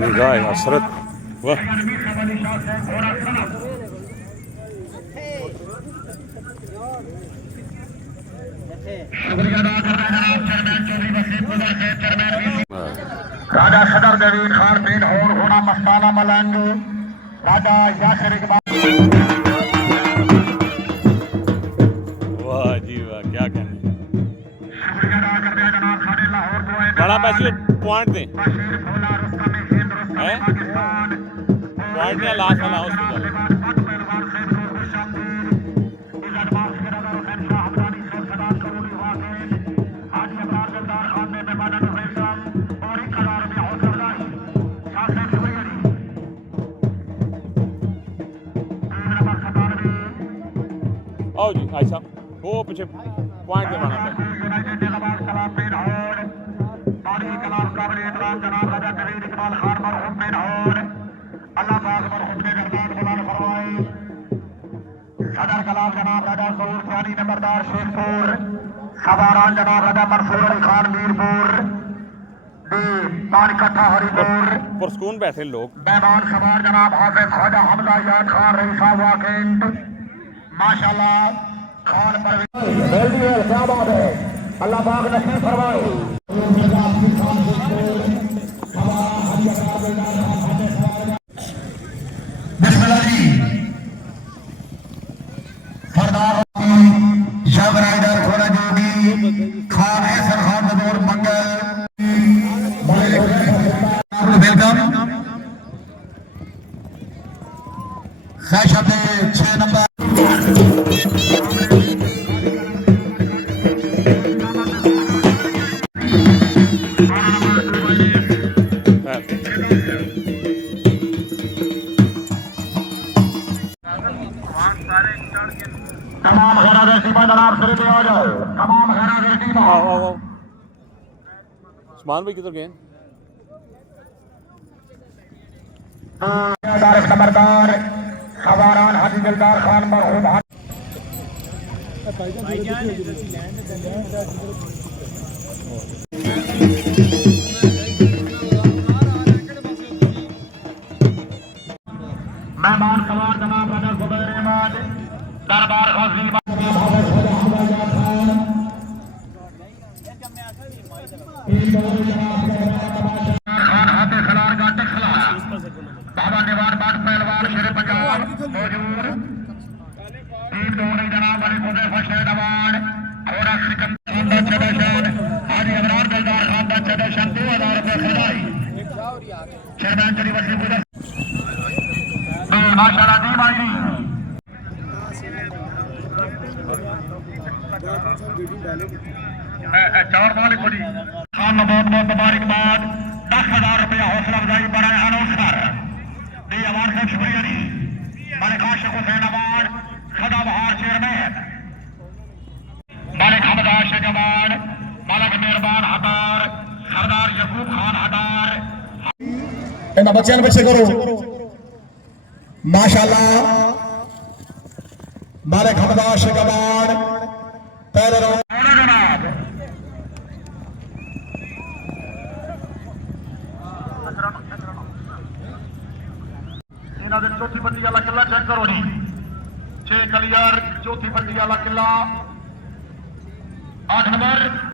निगाह हसरत वाह राजा सदर जवीन खान बिन और होना मस्ताना मलंग राजा यासिर इकबाल। वाह जी वाह क्या कहने बड़ा पैसे पॉइंट दें पॉइंट या लास्ट वाला हॉस्पिटल आओ जी भाई साहब वो पीछे पॉइंट दबाना है सदर कलाम जनाब राजा सूर सियानी नंबरदार शेखपुर सवारान जनाब राजा मंसूर अली खान मीरपुर पानीकट्ठा हरिपुर पुरस्कून बैठे लोग मेहमान सवार जनाब हाफिज ख्वाजा हमजा याद खान रईसा वाकिंड माशाल्लाह खान पर क्या बात है अल्लाह पाक नसीब फरमाए। बिस्मिल्लाह जी सरदार जब राइडर खोला जोगी खान ऐसर खान बदौर मंगल वेलकम खैशत 6 नंबर तमाम खैरात टीम जनाब सिरे पे आ जाओ तमाम खैरात टीम आओ आओ आओ उस्मान भाई किधर गए नंबरदार खबारान हाजी दिलदार खान मरहूम मेहमान सवार जनाब राजा जुबैर अहमद दरबार खाजी खान हाथे खलार गाटे खला बाबा निवार बाट पहलवान शेर पंजाब मौजूद टीम दोनों जनाब अली हुदैफा शेरवान और सिकंदर चदशन हाजी अबरार दिलदार खान दा चदशन 2000 रुपए खिलाई चेयरमैन चली वसीम गुजर माशाल्लाह दी भाई चार मालिक बड़ी खान बहुत बहुत मुबारकबाद 10,000 रुपया हौसला अफजाई बढ़ाए अनौसर दी अवार्ड से शुक्रिया जी मालिक आशिक हुसैन अवार्ड सदाबहार चेयरमैन मालिक हमद आशिक अवार्ड मालिक मेहरबान हदार सरदार यकूब खान हदार इन बच्चों ने बच्चे करो माशाल्लाह मालिक हमद आशिक अवार्ड पहले जनाब चौथी बंदी वाला किला चेक करो जी 6 कलियर चौथी बंदी वाला किला